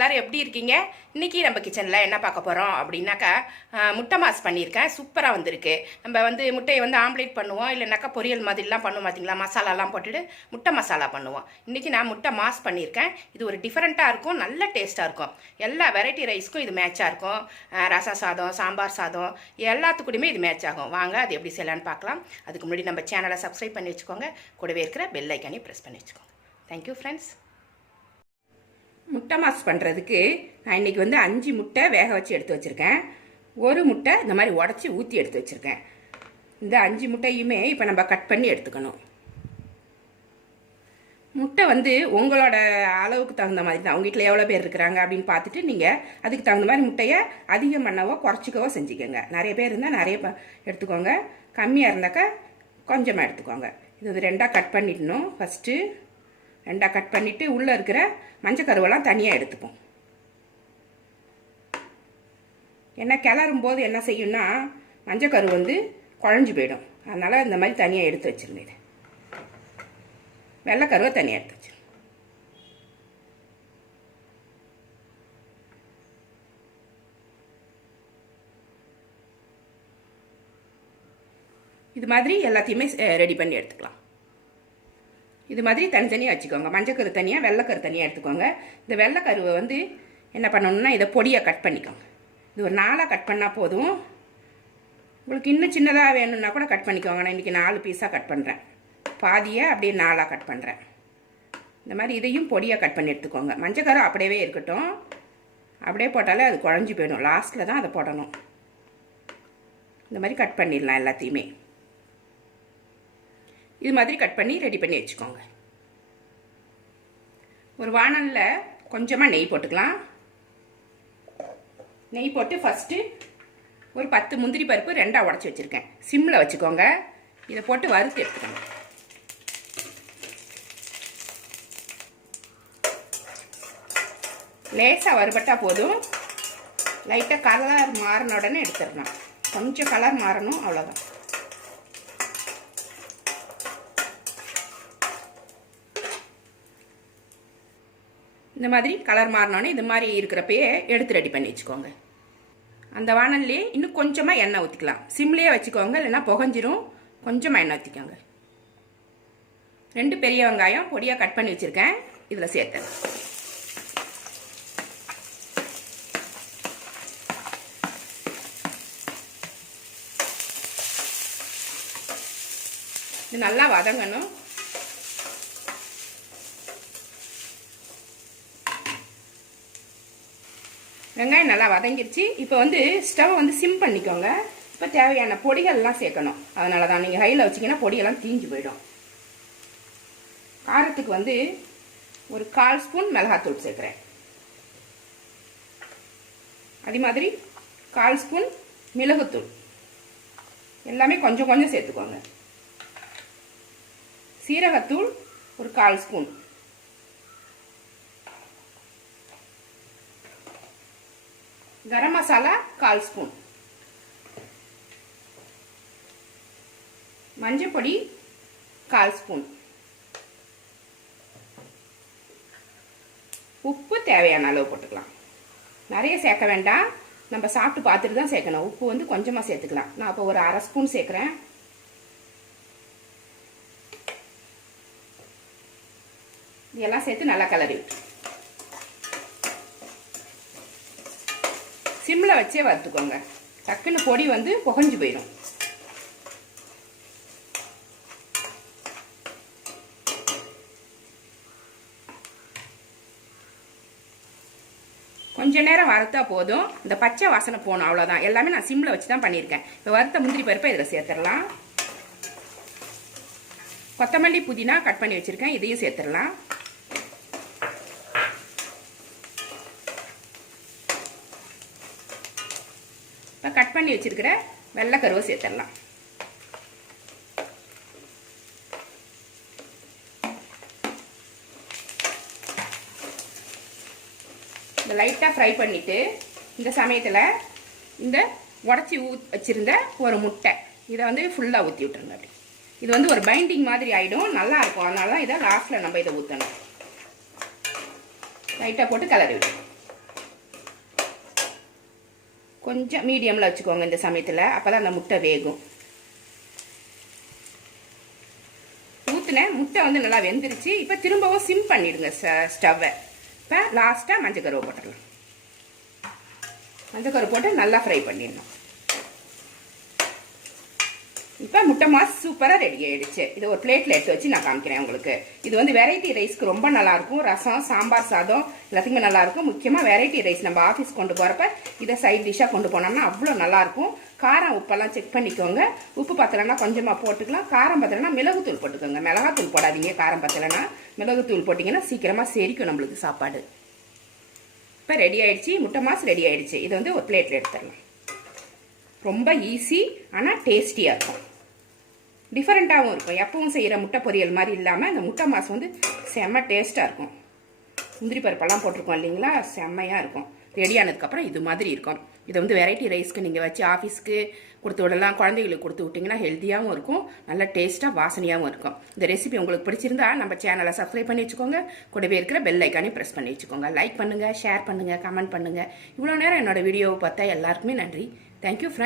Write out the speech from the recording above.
எல்லாரும் எப்படி இருக்கீங்க? இன்னைக்கு நம்ம கிச்சனில் என்ன பார்க்க போகிறோம் அப்படின்னாக்கா முட்டை மாஸ் பண்ணியிருக்கேன். சூப்பராக வந்திருக்கு. நம்ம வந்து முட்டையை வந்து ஆம்லேட் பண்ணுவோம். இல்லைனாக்கா பொரியல் மாதிரிலாம் பண்ணுவோம் பார்த்தீங்களா? மசாலாலாம் போட்டுட்டு முட்டை மசாலா பண்ணுவோம். இன்றைக்கி நான் முட்டை மாஸ் பண்ணியிருக்கேன். இது ஒரு டிஃப்ரெண்ட்டாக இருக்கும் நல்ல டேஸ்ட்டாக இருக்கும். எல்லா வெரைட்டி ரைஸ்க்கும் இது மேட்சாக இருக்கும். ரசா ரசம் சாதம் சாம்பார் சாதம் எல்லாத்துக்கூடயுமே இது மேட்ச் ஆகும். வாங்க அது எப்படி செய்யலான்னு பார்க்கலாம். அதுக்கு முன்னாடி நம்ம சேனலை சப்ஸ்கிரைப் பண்ணி வச்சுக்கோங்க. கூடவே இருக்கிற பெல் ஐக்கானே ப்ரெஸ் பண்ணி வச்சுக்கோங்க. தேங்க்யூ ஃப்ரெண்ட்ஸ் முட்டை மாஸ் பண்ணுறதுக்கு நான் இன்றைக்கி வந்து அஞ்சு முட்டை வேக வச்சு எடுத்து வச்சுருக்கேன். ஒரு முட்டை இந்த மாதிரி உடச்சி ஊற்றி எடுத்து வச்சுருக்கேன். இந்த அஞ்சு முட்டையுமே இப்போ நம்ம கட் பண்ணி எடுத்துக்கணும். முட்டை வந்து உங்களோட அளவுக்கு தகுந்த மாதிரி தான். அவங்க வீட்டில் எவ்வளோ பேர் இருக்கிறாங்க அப்படின்னு பார்த்துட்டு நீங்கள் அதுக்கு தகுந்த மாதிரி முட்டையை அதிகம் பண்ணவோ குறைச்சிக்கவோ செஞ்சுக்கோங்க. நிறைய பேர் இருந்தால் நிறைய ப- எடுத்துக்கோங்க. கம்மியாக இருந்தாக்கா கொஞ்சமாக எடுத்துக்கோங்க. இது வந்து ரெண்டாக கட் பண்ணிடணும். ஃபஸ்ட்டு ரெண்டாக கட் பண்ணிவிட்டு உள்ளே இருக்கிற மஞ்சள் கருவெல்லாம் தனியாக எடுத்துப்போம். என்ன கிளறும் போது என்ன செய்யும்னா மஞ்சள் கரு வந்து குழஞ்சு போயிடும். அதனால் இந்த மாதிரி தனியாக எடுத்து வச்சுருங்க இது. வெள்ளைக்கருவை தனியாக எடுத்து வச்சுருங்க. இது மாதிரி எல்லாத்தையுமே ரெடி பண்ணி எடுத்துக்கலாம். இது மாதிரி தனித்தனியாக வச்சுக்கோங்க. மஞ்சக்கரு தனியாக வெள்ளைக்கரு தனியாக எடுத்துக்கோங்க. இந்த வெள்ளைக்கருவை வந்து என்ன பண்ணணும்னா இதை பொடியை கட் பண்ணிக்கோங்க. இது ஒரு நாளாக கட் பண்ணால் போதும். உங்களுக்கு இன்னும் சின்னதாக வேணும்னா கூட கட் பண்ணிக்கோங்க. நான் இன்றைக்கி நாலு பீஸாக கட் பண்ணுறேன் பாதியை அப்படியே நாளாக கட் பண்ணுறேன் இந்த மாதிரி இதையும் பொடியாக கட் பண்ணி எடுத்துக்கோங்க. மஞ்சக்கரு அப்படியே இருக்கட்டும். அப்படியே போட்டாலே அது குழஞ்சி போயிடும். லாஸ்ட்டில் தான் அதை போடணும். இந்த மாதிரி கட் பண்ணிடலாம் எல்லாத்தையுமே. இது மாதிரி கட் பண்ணி ரெடி பண்ணி வச்சுக்கோங்க. ஒரு வானலில் கொஞ்சமாக நெய் போட்டுக்கலாம். நெய் போட்டு ஃபஸ்ட்டு ஒரு பத்து முந்திரி பருப்பு ரெண்டாக உடச்சி வச்சுருக்கேன். சிம்மில் வச்சுக்கோங்க. இதை போட்டு வறுத்து எடுத்துக்கோங்க லேசாக வறுபட்டால் போதும். லைட்டாக கலர் மாறின உடனே எடுத்துடணும். கொஞ்சம் கலர் மாறணும் அவ்வளோதான் இந்த மாதிரி கலர் மாறினோன்னே இது மாதிரி இருக்கிறப்பயே எடுத்து ரெடி பண்ணி வச்சுக்கோங்க. அந்த வானல்லையே இன்னும் கொஞ்சமாக எண்ணெய் ஊற்றிக்கலாம் சிம்லேயே வச்சுக்கோங்க இல்லைன்னா புகஞ்சிரும். கொஞ்சமாக எண்ணெய் ஊற்றிக்கோங்க ரெண்டு பெரிய வெங்காயம் பொடியாக கட் பண்ணி வச்சுருக்கேன். இதில் சேர்த்தேன். இது நல்லா வதங்கணும். வெங்காயம் நல்லா வதங்கிருச்சு. இப்போ வந்து ஸ்டவ் வந்து சிம் பண்ணிக்கோங்க. இப்போ தேவையான பொடிகள்லாம் சேர்க்கணும். அதனால தான் நீங்கள் ஹையில் வச்சிங்கன்னா பொடியெல்லாம் தீஞ்சு போயிடும். காரத்துக்கு வந்து ஒரு கால் ஸ்பூன் மிளகாத்தூள் சேர்க்குறேன். அதே மாதிரி கால் ஸ்பூன் மிளகுத்தூள். எல்லாமே கொஞ்சம் கொஞ்சம் சேர்த்துக்கோங்க. சீரகத்தூள் ஒரு கால் ஸ்பூன். கரம் மசாலா கால் ஸ்பூன். மஞ்சள் பொடி கால் ஸ்பூன். உப்பு தேவையான அளவு போட்டுக்கலாம். நிறைய சேர்க்க வேண்டாம். நம்ம சாப்பிட்டு பார்த்துட்டு தான் சேர்க்கணும். உப்பு வந்து கொஞ்சமாக சேர்த்துக்கலாம். நான் இப்போ ஒரு அரை ஸ்பூன் சேர்க்குறேன். இதெல்லாம் சேர்த்து நல்லா கலரி விட்டு. சிம்மில் வச்சே வறுத்துக்கோங்க. டக்குன்னு பொடி வந்து புகஞ்சு போயிடும் கொஞ்ச நேரம் வறுத்தா போதும். இந்த பச்சை வாசனை போகணும் அவ்வளோதான் எல்லாமே நான் சிம்மில் வச்சு தான் பண்ணியிருக்கேன். இப்போ வறுத்த முந்திரி பருப்பை இதில் சேர்த்துடலாம். கொத்தமல்லி புதினா கட் பண்ணி வச்சுருக்கேன். இதையும் சேர்த்துடலாம். இப்போ கட் பண்ணி வச்சிருக்கிற வெள்ளைக்கருவை சேர்த்துடலாம். இந்த லைட்டாக ஃப்ரை பண்ணிவிட்டு இந்த சமயத்தில் இந்த உடச்சி ஊ வச்சுருந்த ஒரு முட்டை இதை வந்து ஃபுல்லாக ஊற்றி விட்டுருங்க அப்படி. இது வந்து ஒரு பைண்டிங் மாதிரி ஆகிடும் நல்லாயிருக்கும் அதனால தான் இதை லாஸ்ட்டில் நம்ம இதை ஊற்றணும் லைட்டாக போட்டு கிளறி விட்டுருவோம் கொஞ்சம் மீடியமில் வச்சுக்கோங்க இந்த சமயத்தில். அப்போ தான் அந்த முட்டை வேகும். ஊற்றுனேன் முட்டை வந்து நல்லா வெந்துருச்சு. இப்போ திரும்பவும் சிம் பண்ணிவிடுங்க ஸ்டவ்வை. இப்போ லாஸ்ட்டாக மஞ்சள் கருவை போட்டுடலாம் மஞ்சள் போட்டு நல்லா ஃப்ரை பண்ணிடணும். இப்போ முட்டை மாஸ் சூப்பராக ரெடி ஆகிடுச்சு இது ஒரு பிளேட்டில் எடுத்து வச்சு நான் காமிக்கிறேன் உங்களுக்கு. இது வந்து வெரைட்டி ரைஸ்க்கு ரொம்ப நல்லாயிருக்கும். ரசம் சாம்பார் சாதம் எல்லாத்துக்குமே நல்லாயிருக்கும். முக்கியமாக வெரைட்டி ரைஸ் நம்ம ஆஃபீஸ் கொண்டு போகிறப்ப இதை சைட் டிஷ்ஷாக கொண்டு போனோம்னா அவ்வளோ நல்லாயிருக்கும். காரம் உப்பெல்லாம் செக் பண்ணிக்கோங்க. உப்பு பத்தலைன்னா கொஞ்சமாக போட்டுக்கலாம். காரம் பத்தலைன்னா மிளகுத்தூள் போட்டுக்கோங்க. மிளகாத்தூள் போடாதீங்க காரம் பத்தலைன்னா. மிளகுத்தூள் போட்டிங்கன்னா சீக்கிரமாக செரிக்கும் நம்மளுக்கு சாப்பாடு. இப்போ ரெடி ஆகிடுச்சி முட்டை மாஸ் ரெடி ஆகிடுச்சு இதை வந்து ஒரு பிளேட்டில் எடுத்துடலாம். ரொம்ப ஈஸி ஆனால் டேஸ்டியாக இருக்கும். டிஃப்ரெண்ட்டாகவும் இருக்கும். எப்பவும் செய்கிற முட்டை பொரியல் மாதிரி இல்லாமல் இந்த முட்டை மாஸ் வந்து செம்ம டேஸ்ட்டாக இருக்கும். முந்திரி பருப்பெல்லாம் போட்டிருக்கோம் இல்லைங்களா? செம்மையாக இருக்கும். ரெடியானதுக்கப்புறம் இது மாதிரி இருக்கும். இதை வந்து வெரைட்டி ரைஸ்க்கு நீங்கள் வச்சு ஆஃபீஸ்க்கு கொடுத்து விடலாம். குழந்தைகளுக்கு கொடுத்து விட்டிங்கன்னா ஹெல்த்தியாகவும் இருக்கும். நல்ல டேஸ்ட்டாக வாசனையாகவும் இருக்கும். இந்த ரெசிபி உங்களுக்கு பிடிச்சிருந்தா நம்ம சேனலை சப்ஸ்கிரைப் பண்ணி வச்சுக்கோங்க. கூடவே இருக்கிற பெல் ஐக்கானே ப்ரெஸ் பண்ணி வச்சுக்கோங்க. லைக் பண்ணுங்கள் ஷேர் பண்ணுங்கள் கமெண்ட் பண்ணுங்கள் இவ்வளோ நேரம் என்னோட வீடியோவை பார்த்தா எல்லாருக்குமே நன்றி. Thank you friend